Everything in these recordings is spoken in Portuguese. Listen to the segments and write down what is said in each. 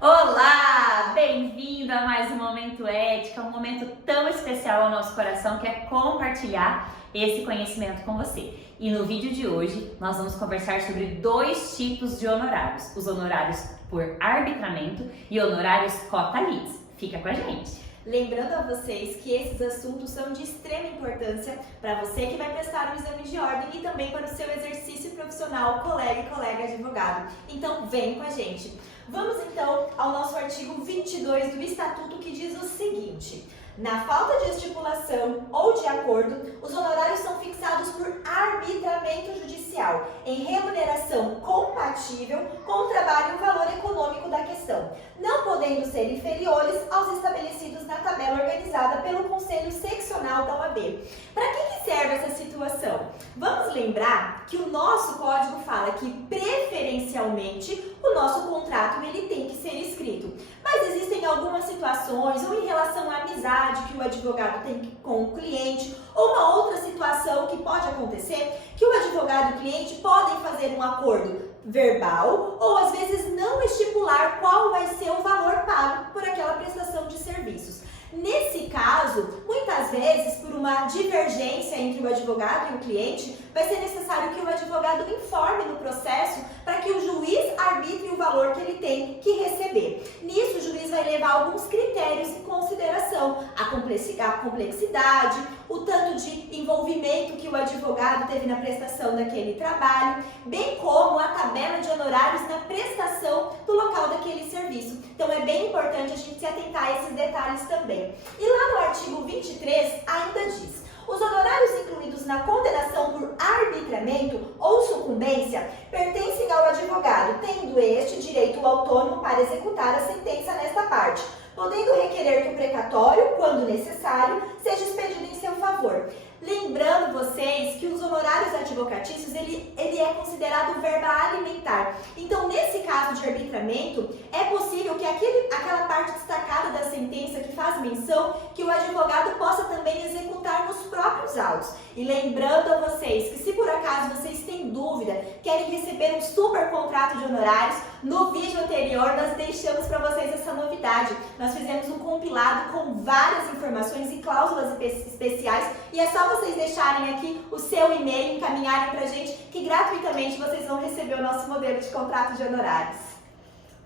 Olá! Bem-vindo a mais um Momento Ética, um momento tão especial ao nosso coração que é compartilhar esse conhecimento com você. E no vídeo de hoje nós vamos conversar sobre dois tipos de honorários, os honorários por arbitramento e honorários cota litis. Fica com a gente! Lembrando a vocês que esses assuntos são de extrema importância para você que vai prestar um exame de ordem e também para o seu exercício profissional, colega e colega advogado. Então vem com a gente! Vamos então ao nosso artigo 22 do Estatuto, que diz o seguinte: na falta de estipulação ou de acordo, os honorários são fixados por arbitramento judicial, em remuneração compatível com o trabalho e o valor econômico da questão, não podendo ser inferiores aos estabelecidos na tabela organizada pelo Conselho Seccional da OAB. Para que serve essa situação? Vamos lembrar que o nosso código fala que, preferencialmente, o nosso contrato ele tem que ser escrito. Mas existem algumas situações, ou em relação à amizade que o advogado tem com o cliente, ou uma outra situação que pode acontecer, que o advogado e o cliente podem fazer um acordo verbal, ou às vezes não estipular qual vai ser o valor pago por aquela prestação de serviços. Nesse caso, muitas vezes, por uma divergência entre o advogado e o cliente, vai ser necessário que o advogado informe no processo para que o juiz arbitre o valor que ele tem que receber. Nisso, o juiz vai levar alguns critérios em consideração: a complexidade, o tanto de envolvimento que o advogado teve na prestação daquele trabalho, bem como a tabela de honorários na prestação do local daquele serviço. Então, é bem importante a gente se atentar a esses detalhes também. E lá no artigo 23 ainda diz: os honorários incluídos na condenação por arbitramento ou sucumbência pertencem ao advogado, tendo este direito autônomo para executar a sentença nesta parte, podendo requerer que o precatório, quando necessário, seja expedido em seu favor. Lembrando vocês que os honorários advocatícios, ele é considerado verba alimentar. Então, nesse caso de arbitramento, é possível que aquela parte destacada da sentença que faz menção, que o advogado possa também executar nos próprios autos. E lembrando a vocês que, se por acaso vocês têm dúvida, querem receber um super contrato de honorários, no vídeo anterior nós deixamos para vocês essa novidade. Nós fizemos um compilado com várias informações e cláusulas especiais, e é só vocês deixarem aqui o seu e-mail, encaminharem pra gente, que gratuitamente vocês vão receber o nosso modelo de contrato de honorários.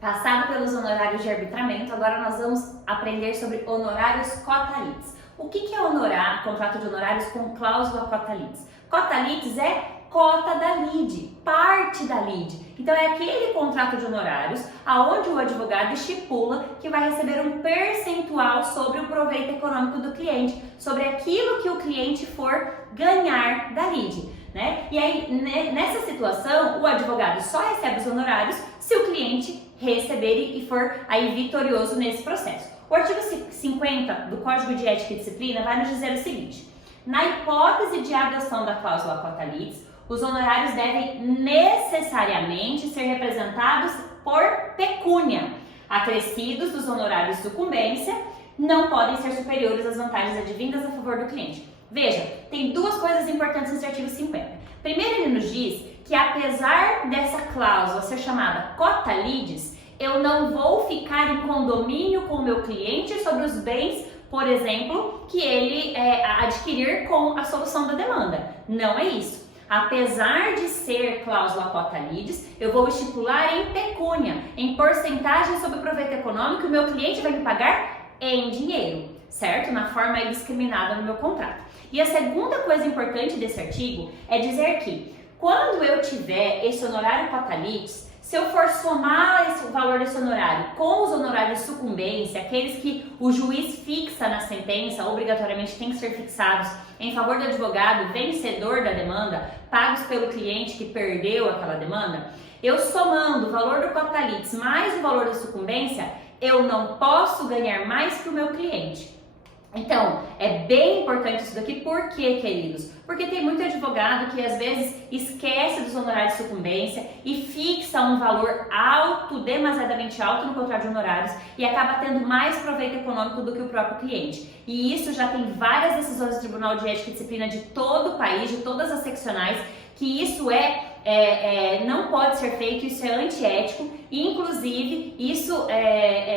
Passado pelos honorários de arbitramento, agora nós vamos aprender sobre honorários cota litis. O que é contrato de honorários com cláusula cota litis? Cota litis é cota da lide, parte da lide. Então é aquele contrato de honorários aonde o advogado estipula que vai receber um percentual sobre o proveito econômico do cliente, sobre aquilo que o cliente for ganhar da lide, né? E aí, nessa situação, o advogado só recebe os honorários se o cliente receber e for aí vitorioso nesse processo. O artigo 50 do Código de Ética e Disciplina vai nos dizer o seguinte: na hipótese de adoção da cláusula cota litis, os honorários devem necessariamente ser representados por pecúnia. Acrescidos dos honorários de sucumbência não podem ser superiores às vantagens advindas a favor do cliente. Veja, tem duas coisas importantes nesse artigo 50. Primeiro, ele nos diz que, apesar dessa cláusula ser chamada cota litis, eu não vou ficar em condomínio com o meu cliente sobre os bens, por exemplo, que ele adquirir com a solução da demanda. Não é isso. Apesar de ser cláusula cota litis, eu vou estipular em pecúnia, em porcentagem sobre o proveito econômico, que o meu cliente vai me pagar em dinheiro, certo? Na forma discriminada no meu contrato. E a segunda coisa importante desse artigo é dizer que, quando eu tiver esse honorário cota litis, se eu for somar o valor desse honorário com os honorários de sucumbência, aqueles que o juiz fixa na sentença, obrigatoriamente têm que ser fixados em favor do advogado vencedor da demanda, pagos pelo cliente que perdeu aquela demanda, eu somando o valor do cota litis mais o valor da sucumbência, eu não posso ganhar mais que o meu cliente. Então, é bem importante isso daqui. Por quê, queridos? Porque tem muito advogado que às vezes esquece dos honorários de sucumbência e fixa um valor alto, demasiadamente alto no contrato de honorários e acaba tendo mais proveito econômico do que o próprio cliente. E isso já tem várias decisões do Tribunal de Ética e Disciplina de todo o país, de todas as seccionais, que isso é não pode ser feito, isso é antiético e, inclusive, isso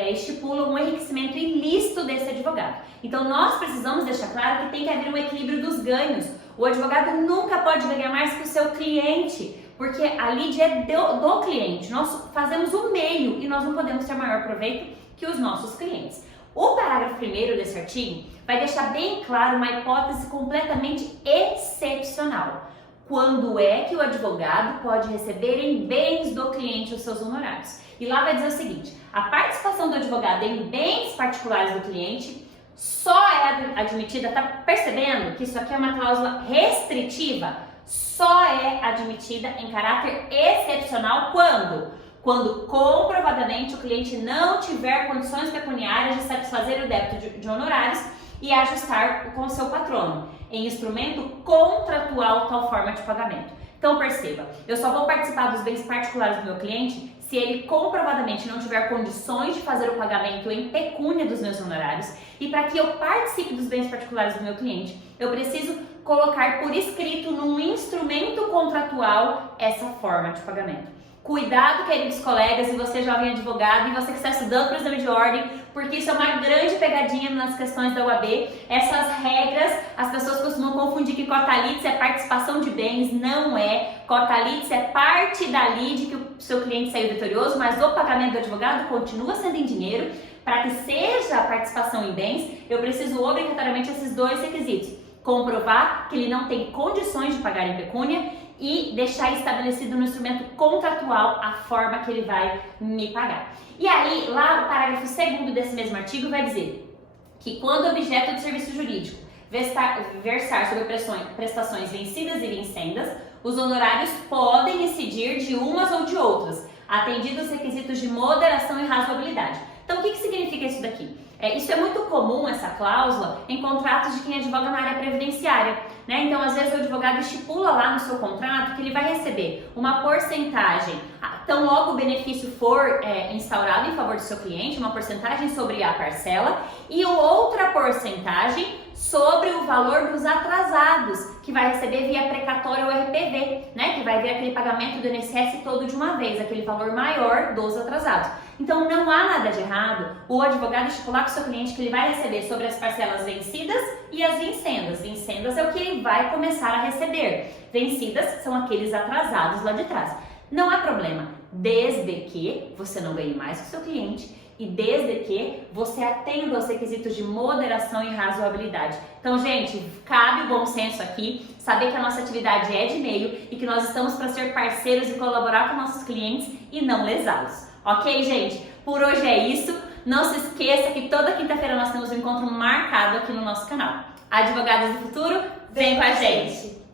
estipula um enriquecimento ilícito desse advogado. Então, nós precisamos deixar claro que tem que haver um equilíbrio dos ganhos. O advogado nunca pode ganhar mais que o seu cliente, porque a lead é do cliente. Nós fazemos o meio e nós não podemos ter maior proveito que os nossos clientes. O parágrafo 1º desse artigo vai deixar bem claro uma hipótese completamente excepcional. Quando é que o advogado pode receber em bens do cliente os seus honorários? E lá vai dizer o seguinte: a participação do advogado em bens particulares do cliente só é admitida, tá percebendo que isso aqui é uma cláusula restritiva? Só é admitida em caráter excepcional quando comprovadamente o cliente não tiver condições pecuniárias de satisfazer o débito de honorários e ajustar com o seu patrono em instrumento contratual tal forma de pagamento. Então perceba, eu só vou participar dos bens particulares do meu cliente se ele comprovadamente não tiver condições de fazer o pagamento em pecúnia dos meus honorários, e para que eu participe dos bens particulares do meu cliente, eu preciso colocar por escrito num instrumento contratual essa forma de pagamento. Cuidado, queridos colegas, e você jovem advogado, e você que está estudando para o exame de ordem, porque isso é uma grande pegadinha nas questões da UAB. Essas regras, as pessoas costumam confundir que cota-litis é participação de bens, não é. Cota-litis é parte da lide que o seu cliente saiu vitorioso, mas o pagamento do advogado continua sendo em dinheiro. Para que seja a participação em bens, eu preciso obrigatoriamente esses dois requisitos: comprovar que ele não tem condições de pagar em pecúnia e deixar estabelecido no instrumento contratual a forma que ele vai me pagar. E aí, lá o parágrafo 2º desse mesmo artigo vai dizer que quando o objeto de serviço jurídico versar sobre prestações vencidas e vincendas, os honorários podem incidir de umas ou de outras, atendidos os requisitos de moderação e razoabilidade. Então, o que significa isso daqui? Isso é muito comum, essa cláusula, em contratos de quem advoga na área previdenciária, né? Então, às vezes, o advogado estipula lá no seu contrato que ele vai receber uma porcentagem, tão logo o benefício for instaurado em favor do seu cliente, uma porcentagem sobre a parcela e outra porcentagem sobre o valor dos atrasados, que vai receber via precatório ou RPV, né? Que vai vir aquele pagamento do INSS todo de uma vez, aquele valor maior dos atrasados. Então, não há nada de errado o advogado estipular com o seu cliente que ele vai receber sobre as parcelas vencidas e as vincendas. Vincendas é o que ele vai começar a receber. Vencidas são aqueles atrasados lá de trás. Não há problema, desde que você não ganhe mais que o seu cliente e desde que você atenda aos requisitos de moderação e razoabilidade. Então, gente, cabe o bom senso aqui, saber que a nossa atividade é de meio e que nós estamos para ser parceiros e colaborar com nossos clientes e não lesá-los. Ok, gente? Por hoje é isso. Não se esqueça que toda quinta-feira nós temos um encontro marcado aqui no nosso canal. Advogados do Futuro, vem com a gente!